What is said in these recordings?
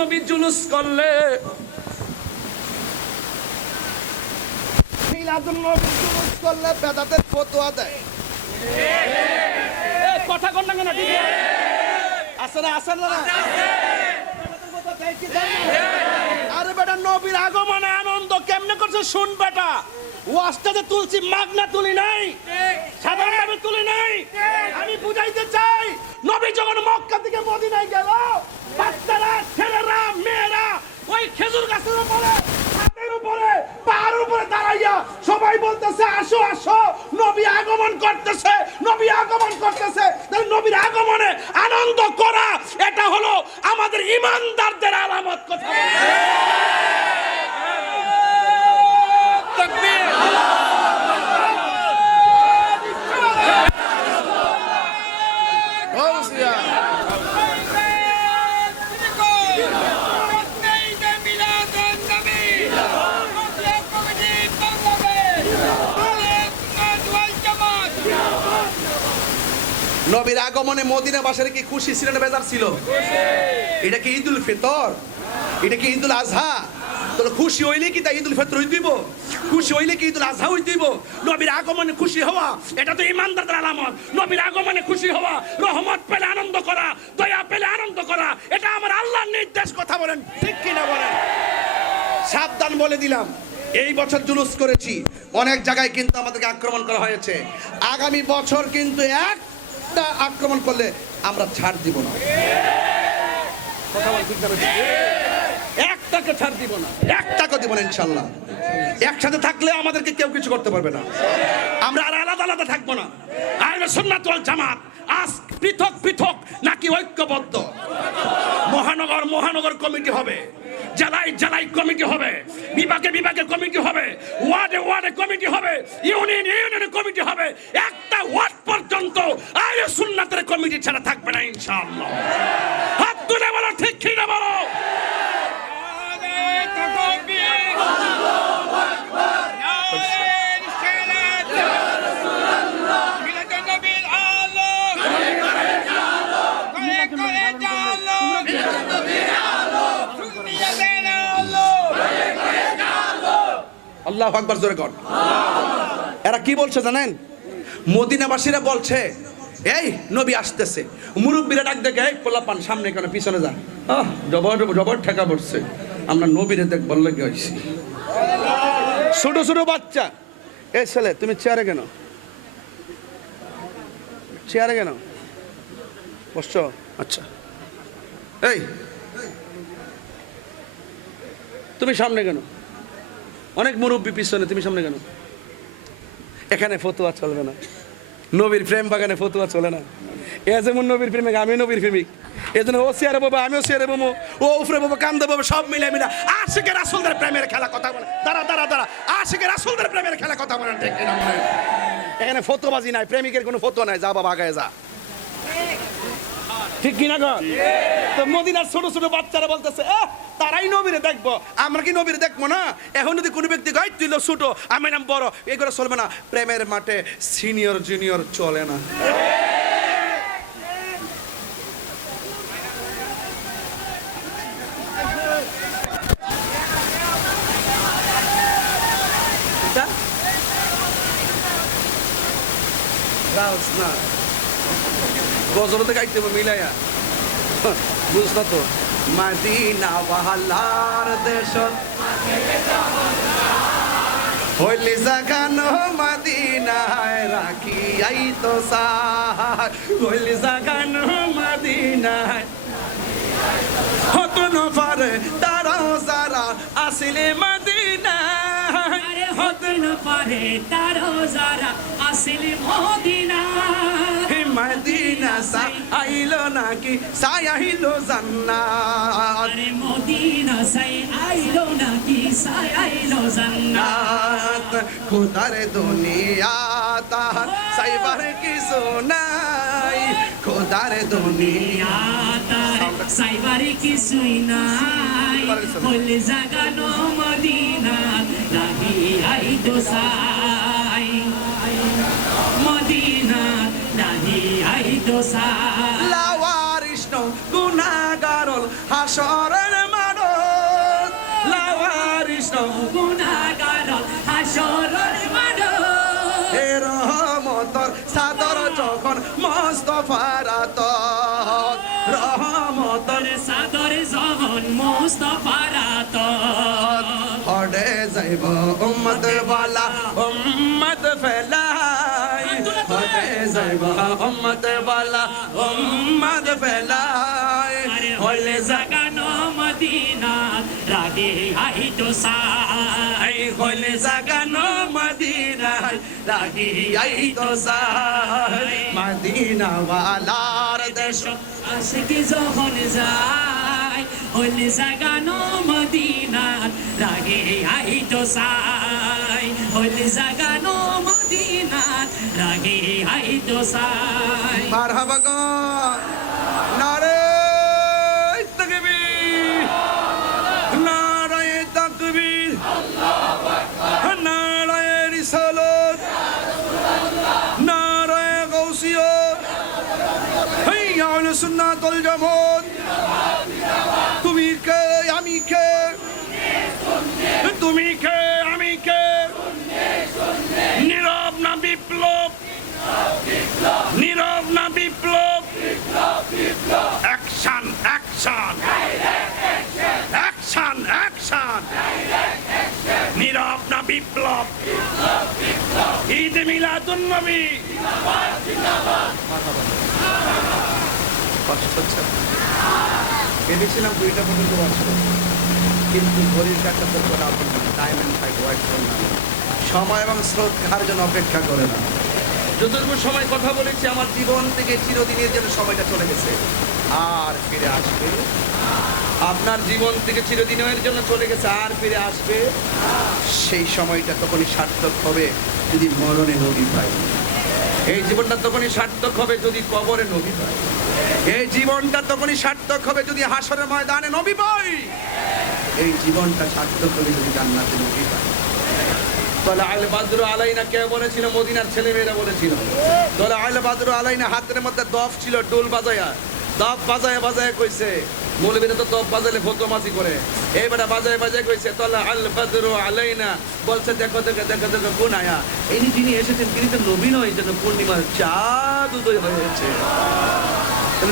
নবী জুলুস করলে। মিলাদুন নবী জুলুস করলে বেদাতের ফতোয়া দেয়। কথা কর না কেন ঠিক আছে? না আছে না? আরে বেটা নবীর আগমনে আনন্দ কেমনে করছে শুন বেটা? ওয়াজটাতে তুলছি মাগনা তুলি নাই। সাধারণভাবে তুলি নাই। আমি বুঝাইতে চাই নবী যখন মক্কা থেকে মদিনায় গেল বাচ্চারা ছেলেরা মেয়েরা ওই খেজুর গাছের উপরে হাতের উপরে পাহাড়ের উপরে দাঁড়াইয়া সবাই বলতেছে আসো আসো নবী আগমন করতেছে নবী আগমন করতেছে তাহলে নবীর আগমনে আনন্দ করা এটা হলো আমাদের ইমানদারদের আলামত কথা বলে। নবীর আগমনে মদিনা বাসারে কি খুশি ছিল না বেজার ছিল? এটা কি ঈদুল ফিতর? এটা কি ঈদুল আজহা? তাহলে খুশি হইলে কি তাই ঈদুল ফিতর খুশি হইলে কি ঈদুল আজহা হইতেইব নবীর আগমনে খুশি হওয়া এটা তো ইমানদারদের আলামত। নবীর আগমনে খুশি হওয়া রহমত পেলে আনন্দ করা দয়া পেলে আনন্দ করা এটা আমার আল্লাহর নির্দেশ কথা বলেন ঠিক কিনা বলেন? সাবধান বলে দিলাম এই বছর জুলুস করেছি। অনেক জায়গায় কিন্তু আমাদেরকে আক্রমণ করা হয়েছে। আগামী বছর কিন্তু একটা আক্রমণ করলে আমরা ছাড় দিব না? একটাকে ছাড় দিব না। একটাকে দিব না ইনশাল্লাহ। একসাথে থাকলে আমাদেরকে কেউ কিছু করতে পারবে না। আমরা আর আলাদা আলাদা থাকব না। আইন সুন্নাত ওয়াল জামাত আজ পৃথক পৃথক নাকি ঐক্যবদ্ধ? মহানগর মহানগর কমিটি হবে। জেলায় জেলায় কমিটি হবে। বিভাগে বিভাগে কমিটি হবে। ওয়ার্ডে ওয়ার্ডে কমিটি হবে। ইউনিয়ন, ইউনিয়নে কমিটি হবে। একটা ওয়ার্ড পর্যন্ত আয় সুন্নাতের কমিটি ছাড়া থাকবে না, ইনশাআল্লাহ। হাত তুলে বলো, ঠিক ঠিক বলো? আল্লাহ আকবার জোরে কর। এরা কি বলছে জানেন? মদিনাবাসীরা বলছে, এই নবী আসতেছে। মুরব্বীরা ডাক দেখে, এই পোলাপান সামনে কেন পিছনে যা আহ, জবর জবর ঠেকা পড়ছে। আমরা নবীরে দেখ বললে কি হয়েছি ছোট ছোট বাচ্চা। এই ছেলে, তুমি চেয়ারে কেন? চেয়ারে কেন? বসছো? আচ্ছা। এই। তুমি সামনে কেন? অনেক মুরব্বী পিছনে তুমি সামনে কেন? এখানে ফতুয়া চলবে না। নবীর প্রেম বাগানে ফতুয়া চলে না। এ যেমন নবীর প্রেমিক আমি নবীর প্রেমিক। এই জন্য ও চেয়ারে বাবা আমিও চেয়ারে বাবু ও উফরে বাবা কান্দে বাবা সব মিলে মিলে। আশিকের আসলদের প্রেমের খেলা কথা বলে। দাঁড়া দাঁড়া দাঁড়া। আশিকের আসলদের প্রেমের খেলা কথা বলেন ঠিক? এখানে ফতোবাজি নাই প্রেমিকের কোনো ফতো নাই। যা বাবা আগায় যা। ঠিক কিনা গো? তো মদিনার ছোট ছোট বাচ্চারা বলতেছে "আহ, তারাই নবীরে দেখব। আমরা কি নবীরে দেখব না? এখন যদি কোনো ব্যক্তি গাই তুইল ছোট আমি নাম বড় এগুলো চলবে না। প্রেমের মাঠে সিনিয়র জুনিয়র চলে না। এটা? রাউস না। গজলতে গাইতে মিলাইয়া। বুঝ না তো? মাদিনা বাহালার দেশ। হইলি জাগানো মাদিনায় রাখি আই তো সাহার। হইলি জাগানো মাদিনায়। হতন পারে তারাও যারা আসিলে মাদিনায়। হতে না পারে তারও যারা আসিল মদিনা মদিনা সা আইলো নাকি? সাই আইলো জান্নাত। মদিনা সাই আইলো নাকি? সাই আইলো জান্নাত। খোদার দুনিয়া তাহার সাইবার কিছু নাই। খোদার দুনিয়া তার সাইবারে কিছুই নাই। হলে জাগানো মদিনা নাহি আই দোসাই মদিনা দোষা লাওয়ারিস নও গুনাহগারল হাসরের মানব লাওয়ারিস নও গুনাহগারল হাসরের মানব হে রহমতর সাদর যখন মস্তফারাত। রহমতর সাদর যখন মস্তফারাত। হড়ে যাইব উম্মত ওয়ালা উম্মত ফেলা উম্মত বালা উম্মত ফেলাই আরে হলে জাগানো মদিনা রাগে আই তো সাই। হলে জাগানো মদিনা রাগে আই তো সাই। মদিনা ওয়ালার দেশ। আশিকি যখন যায় হলে জাগানো মদিনা রাগে আই তো সাই। হলে জাগানো রাগে আই তো সাই। মারহাবা জামাত তুমি কে আমি কে তুমি কে আমি কে নীরব না বিপ্লব নীরব না বিপ্লব। অ্যাকশন অ্যাকশন অ্যাকশন অ্যাকশন নীরব না বিপ্লব। ঈদ মিলাদুন নবী। কষ্ট হচ্ছে ভেবেছিলাম দুইটা পর্যন্ত বছর কিন্তু ঘড়ির তো কোনো আপন টাইম অ্যান্ড ফাইভ ওয়াইট না। সময় এবং কার জন্য অপেক্ষা করে না। যতটুকু সময় কথা বলেছি, আমার জীবন থেকে চিরদিনের জন্য সময়টা চলে গেছে। আর ফিরে আসবে। আপনার জীবন থেকে চিরদিনের জন্য চলে গেছে, আর ফিরে আসবে। সেই সময়টা তখনই সার্থক হবে যদি মরণে নদী পাই এই জীবনটা তখনই সার্থক হবে যদি কবরে নবী পাই এই জীবনটা তখনই সার্থক হবে যদি হাসরের ময়দানে নবী পাই এই জীবনটা সার্থক হবে যদি জান্নাতে নবী তাহলে বলেছিল? মদিনার বলেছিল। তাহলে হাতের মধ্যে দফ ছিল, ডোল বাজায়া। দফ বাজায় কইছে তো দফ করে। এইবারে বাজায় বাজায় কইছে বলছে, দেখো দেখো কোন আয়া। ইনি এসেছেন, তিনি তো নবী নয় পূর্ণিমার চাঁদ উদয় হয়েছে।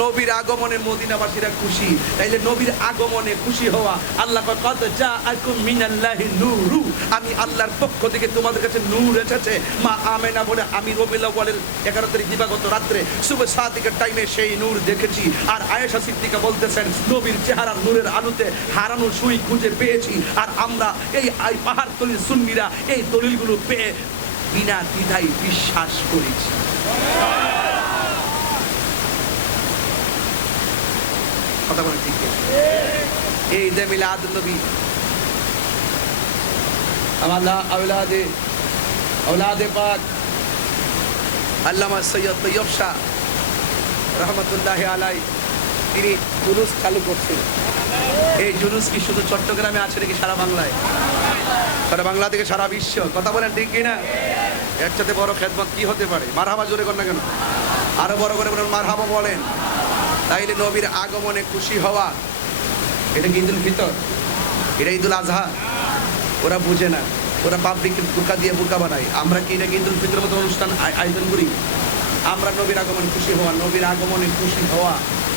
নবীর আগমনে মদিনাবাসীরা খুশি। তাইলে নবীর আগমনে খুশি হওয়া আল্লাহ কদ যা আকুম মিনাল্লাহি নূরু। আমি আল্লাহর পক্ষ থেকে তোমাদের কাছে নূর এসেছে। মা আমেনা বলে, আমি রবিউল আউয়ালের 11 তারিখ দিবাগত রাত্রে সুবহ সাদিকের টাইমে সেই নূর দেখেছি। আর আয়েশা সিদ্দিকা বলতেছেন, নবীর চেহারার নূরের আলোতে হারানো সুই খুঁজে পেয়েছি। আর আমরা এই এই পাহাড় তলির সুন্নিরা এই দলিলগুলো পেয়ে বিনা দ্বিধায় বিশ্বাস করেছি। কথা বলে ঠিক এই দে মিলাদ নবী। আমাল্লাহ আওলাদে আওলাদে পাক আল্লামা সৈয়দ তৈয়ব শাহ রহমতুল্লাহ আলাই তিনি জুলুস চালু করছেন। এই জুলুস কি শুধু চট্টগ্রামে আছে নাকি সারা বাংলায়? সারা বাংলা থেকে সারা বিশ্ব। কথা বলেন ঠিক কিনা? এর সাথে বড় খেদমত কি হতে পারে? মারহাবা জোরে কর না কেন? আরও বড় করে বলেন, মারহাবা বলেন। তাইলে নবীর আগমনে খুশি হওয়া, এটা কি ঈদুল ফিতর? এটা ঈদুল আজহা? ওরা বুঝে না। ওরা পাবলিক বুকা দিয়ে বুকা বানায়। আমরা কি এটা ঈদুল ফিতরের মতো অনুষ্ঠান আয়োজন করি? আমরা নবীর আগমনে খুশি হওয়া, নবীর আগমনে খুশি হওয়া,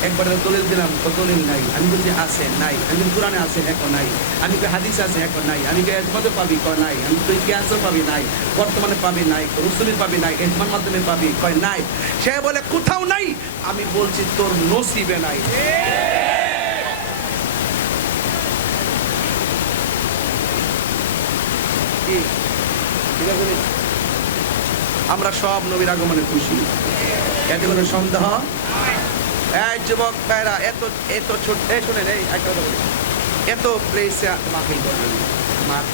একবারে দলিল দিলাম, তো দলিল নাই। আমি বলছি, আছে, নাই। আমি কোরআনে আছে, এখন নাই। আমি কি হাদিস আছে, এখন নাই। আমি কি এজমাতে পাবি, কয় নাই। আমি তুই ক্যান্সার পাবি, নাই। বর্তমানে পাবি, নাই। রসুলের পাবি, নাই। এজমান মাধ্যমে পাবি, কয় নাই। সে বলে, কোথাও নাই। আমি বলছি, তোর নসিবে নাই? ঠিক আছে? আমরা সব নবীর আগমনে খুশি। এতে কোনো সন্দেহ। এই যুবক ভাইরা, এত এত ছোট এই শোনেন, এই একটা কথা বলি। এত প্লেসে মাহিল করবেন মার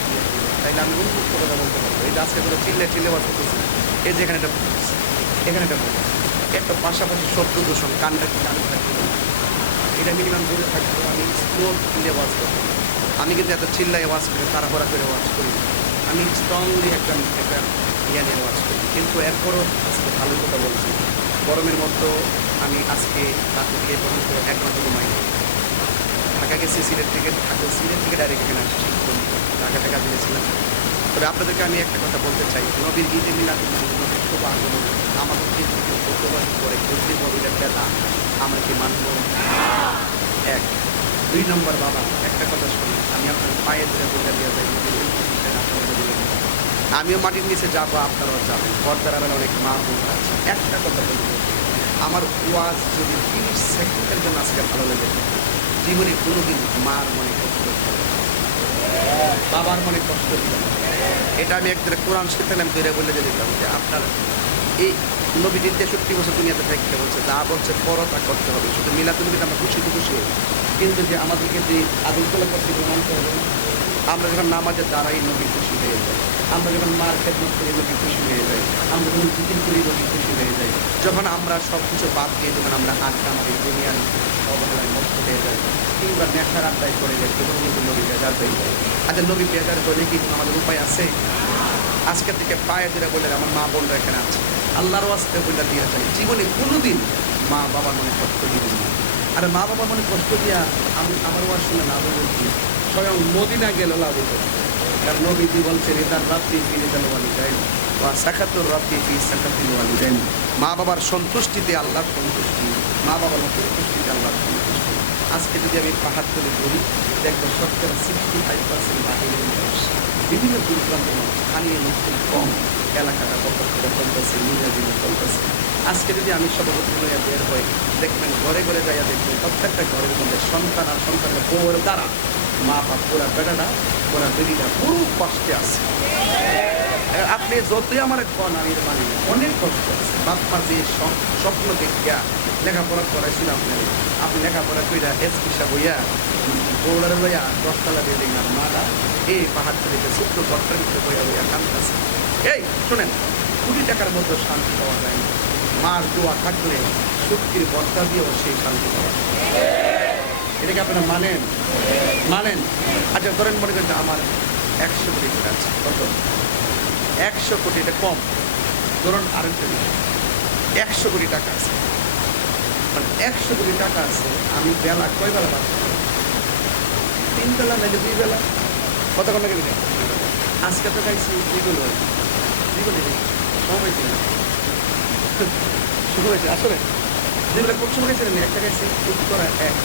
তাইলে আমি উন্মুক্ত কথা বলতে পারব। এই আজকে করে চিল্লে চিল্লে বাস করতেছি এই যে এখানে একটা এখানে একটা। একটা পাশাপাশি শব্দ দূষণ কানটা কি কান এটা মিনিমাম দূরে থাকবে আমি স্লোর চিল্লে ওয়াজ করব। আমি কিন্তু এত চিল্লাই ওয়াজ করে তাড়াহুড়া করে ওয়াজ করি। আমি স্ট্রংলি একটা একটা নিয়ে ওয়াজ করি কিন্তু এরপরও আজকে ভালো কথা বলছি। গরমের মধ্যে আমি আজকে রাত থেকে পর্যন্ত এক ঘণ্টা ঘুমাই ঢাকা গেছি, সিলেট থেকে, ঢাকা, সিলেট থেকে ডাইরেক্ট এখানে আসছি। ঢাকা টাকা দিয়েছিলাম। তবে আপনাদেরকে আমি একটা কথা বলতে চাই। নবীর ঈদে মিলাদ শুভ আগমন আমাদের কিন্তু বসবাস করে বুদ্ধি বলিলে পেলা আমরা কি মানব। এক। দুই নম্বর বাবা, একটা কথা শুনুন। আমি আপনার পায়ের ধরে বলে দিয়ে যাই নবীর ওই প্রতিষ্ঠানে আপনারা যদি বলেন। আমিও মাটির নিচে যাব, আপনারাও যাবেন পর্দার আমার অনেক মা বোন আছে একটা কথা বলব আমার ওয়াজ যদি তিরিশ সেকেন্ডের জন্য আজকে ভালো লেগে, জীবনে কোনোদিন মার মনে কষ্ট বাবার মনে কষ্ট না। এটা আমি একদিন কোরআন শিখতে আমি দূরে বলে দিতাম যে আপনার এই নবীজির তেষট্টি বছর দুনিয়াতে থাকতে বলছে, যা বলছে করো, তা করতে হবে শুধু মিলাদুল নবীতে আমরা খুশি তো খুশি হই। কিন্তু যে আমাদেরকে যে আদল করতে হবে না। আমরা যখন নামাজে দাঁড়াই, নবী খুশি হয়ে যায় আমরা যখন মার খেদমত করি নবী খুশি হয়ে যায় আমরা যখন জিকির করি নবী খুশি হয়ে যায় যখন আমরা সব কিছু বাদ দিয়ে যখন আমরা আড্ডা মারি, দুনিয়ার অবহেলায় মুক্ত হয়ে যায় কিংবা নেশার আড্ডায় করে যায় তখন কিন্তু নবী বেজার হয়ে যায়। আচ্ছা নবী বেজার করলে কি আমাদের উপায় আছে? আজকে থেকে পায়ে ধরে বললেন আমার মা বোনরা এখানে আছে। আল্লাহর ওয়াস্তে বলে দিয়ে যায়, জীবনে কোনোদিন মা বাবার মনে কষ্ট দিবেন না। আর মা বাবা মনে কষ্ট দিয়া আমি আমার ওয়াজ শুনে না বলছি স্বয়ং মদিনা গেল লাভ হতো কারণ নবীজি বলছেন এটার রাত্রি ফিরিদাল ওয়ালি যায় বা সাকাতুর রাত্রি ফি সাকাতুল ওয়ালি যায় মা বাবার সন্তুষ্টিতে আল্লাহর সন্তুষ্টি। মা বাবার সন্তুষ্টিতে আল্লাহর সন্তুষ্টি। আজকে যদি আমি পাহাড় তুলে বলি দেখব শতকরা সিক্সটি ফাইভ পার্সেন্ট বাহিরের মানুষ বিভিন্ন দূরপ্রান্ত মানুষ স্থানীয় মুসলিম কম। এলাকাটা কত করে চলতেছে মিরাজিনে চলতেছে। আজকে যদি আমি সভাপতি হয়ে বের হই, দেখবেন ঘরে ঘরে যাইয়া দেখবেন প্রত্যেকটা ঘরের মধ্যে সন্তান আর সন্তানের বউয়ের দ্বারা মা বাপ পুরা বেটাটা পুরা বেরিটা পুরো কষ্টে আছে। আপনি যতই আমার কন, আমি মানি অনেক কষ্ট আছে। বাপ্পার যে স্বপ্ন দেখিয়া লেখাপড়া করাইছিল আপনার আপনি লেখাপড়া কইরা এস পিসা বইয়া বৌড়ারে লইয়া দশতলা বিল্ডিং আর মারা, এই পাহাড় থেকে ছোট্ট গট্টার ভিতরে বইয়া বইয়া কান্দতেছে এই, শোনেন কোটি টাকার মধ্যে শান্তি পাওয়া যায় মার দোয়া থাকলে শক্তির বর্তা দিয়েও সেই শান্তি পাওয়া যায়। এটাকে আপনারা মানেন। মানেন। আচ্ছা ধরেন মনে করেন আমার একশো কোটি টাকা আছে, কত? একশো কোটি, এটা কম। ধরুন আরেকটা বিষয়। একশো কোটি টাকা আছে। মানে একশো কোটি টাকা আছে, আমি বেলা কয় বেলা পাচ্ছি তিন বেলা নাকি দুই বেলা কত কোন নাকি আজকে তো খাইছি দ্বিগুণ দ্বিগুণ সময় না শুরু হয়েছে আসলে যেগুলো কোন সময় খাইছিলেন একটা খাইছি, উত্তরা এক।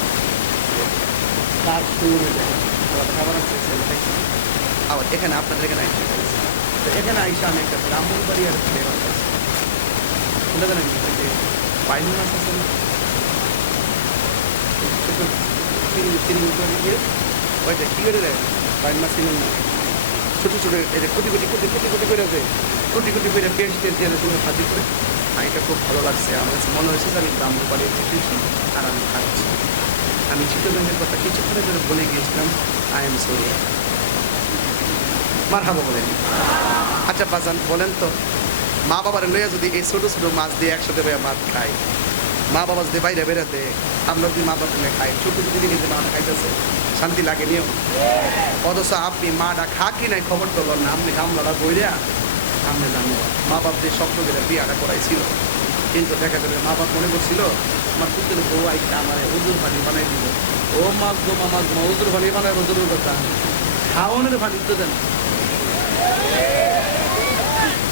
আবার এখানে আপনাদের এখানে আইসা তো এখানে আইসা আমি একটা ব্রাহ্মণ বাড়ি আর ফ্লেভার খাইছি শুনতে জানেন? ওই যে পাইন মাছ আছে ওইটা কী করে দেয়? পাইন মাছ চিনি না ছোটো ছোটো যে কোটি কোটি কোটি কোটি কোটি করে আছে কোটি কোটি করে পেঁয়াজ টেস্ট দিয়ে সঙ্গে ভাজি করে। এটা খুব ভালো লাগছে। আমার কাছে মনে হয়েছে যে আমি ব্রাহ্মণ বাড়ি এসেছি আর আমি খাচ্ছি। আমি চিত্তরঞ্জনের কথা কিছুক্ষণের জন্য বলে গিয়েছিলাম আই এম সরি মার হাবো বলেন। আচ্ছা বাজান, বলেন তো মা বাবার লইয়া যদি এই ছোটো ছোটো মাছ দিয়ে একসাথে বইয়া ভাত খাই মা বাবা যদি বাইরে বেরোতে আমরা যদি মা বাবা মিলে খাই, ছোটো যদি নিজে মা খাইতেছে, শান্তি লাগে নিও। অথচ আপনি মাটা খা কি নাই খবর তো না, আপনি গামলাটা বইরা আপনি জানো মা বাপ যে স্বপ্ন করে বিয়াটা করাইছিল, কিন্তু দেখা যাবে মা বাপ মনে করছিল আমার পুত্রের বউ আইসা আমার, উজুর পানি বানাই দিল ও মাছ গো মামাজ মা উজুর পানি বানাই উজুরের কথা। খাওয়ানোর পানি তো দেন।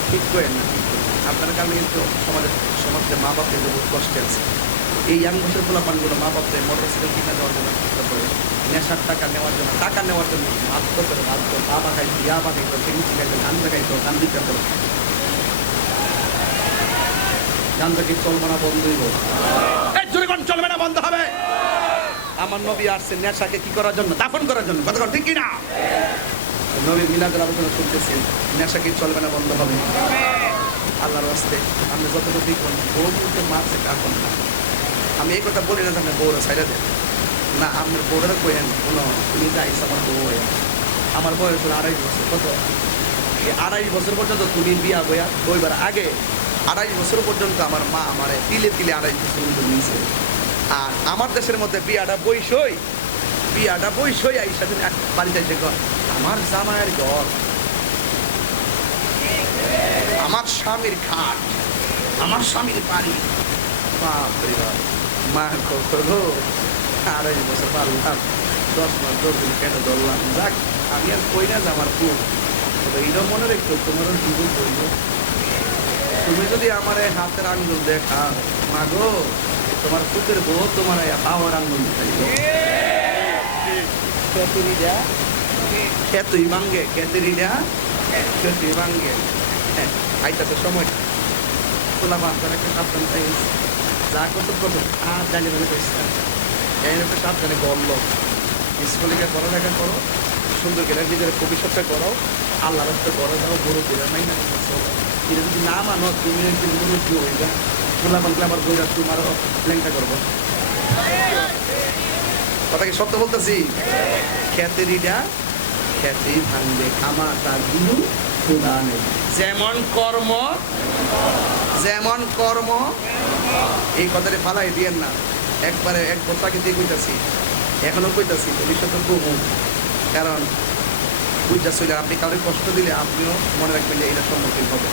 ঠিক করেন না আপনার কারণে কিন্তু সমাজের সমাজে মা বাপের বহুত কষ্টে আছে। এই ইয়াং বছর পোলা পানগুলো মা বাপদের মোটর সাইকেল কিনে দেওয়ার জন্য কষ্ট করে। নেশার টাকা নেওয়ার জন্য, টাকা নেওয়ার জন্য মাত্র করে মাত্র বাবা খাইতো ইয়াবা খাইতো ফিরিঙ্গি খাইতো গান্দা খাইতো গান্ধি খাইতো গান্দা কি চলবে না বন্ধ হইব এই জোরে কোন চলবে না, বন্ধ হবে। আমার নবী আসছে নেশাকে কি করার জন্য? দাফন করার জন্য। কতক্ষণ ঠিক কিনা? নবী মিলাদের আলোচনা শুনতেছেন নেশা কি চলবে না, বন্ধ হবে? আল্লাহর আসতে আপনি যতটুকু দেখুন বউ মুখে মারছে কাকন না আমি এই কথা বলি না যে আপনি বউরা সাইডে দেন। না, আপনার বউরা কইেন কোনো, তুমি যাইস আমার বউ হয়ে আমার বয়স হলো আড়াই বছর, কত? আড়াই বছর পর্যন্ত তুমি বিয়া বইয়া বইবার আগে আড়াই বছর পর্যন্ত আমার মা আমার তিলে তিলে আড়াই বছর পর্যন্ত নিয়েছে। আর আমার দেশের মধ্যে বিয়াটা বইসই বিয়াটা আইসা দিন এক বাড়িতে যে ঘর আমার জামায়ের ঘর, আমার স্বামীর খাট, আমার স্বামীর বাড়ি। বাপরে বাপ, মা করো আড়াই বছর পারলাম, দশ মাস, দশ দিন কেটে ধরলাম? যাক, আমি আর কই না যে আমার পুর। তবে এইটাও মনে রেখো, তোমারও জীবন করব তুমি যদি আমার এই হাতের আঙ্গুল দেখা মাগো, তোমার পুতের বউ তোমার এই পাওয়ার আঙ্গুল খেতুই ভাঙ্গে খেতুরিটা খেতুই ভাঙ্গে হ্যাঁ আইতাছে সময়। তোলা বাচ্চার একটা সাবধান চাই যা কত কত আর জানি মানে কইস এই একটা সাবধানে গল্ল স্কুলে গিয়ে পড়ালেখা করো। সুন্দর করে নিজের ভবিষ্যৎটা করো আল্লাহ রাস্তা করো দাও। গরু করে নাই না এটা যদি না মানো তুমি একদিন মুরব্বী হয়ে যা তোলা বাংলা আমার বইরা তোমারও লেংটা করব। কথা কি সত্য বলতেছি? খ্যাতেরিটা খ্যাতি ভাঙবে খামা তার গুরু নেই। যেমন কর্ম যেমন কর্ম, এই কথাটা ফালাই দিয়েন না। একবারে এক বছর দিয়ে কইতাছি, এখনও কইতাছি, ভবিষ্যতে বহু। কারণ বুঝা চলে আপনি কাউকে কষ্ট দিলে আপনিও মনে রাখবেন যে এটা সম্মুখীন হবে।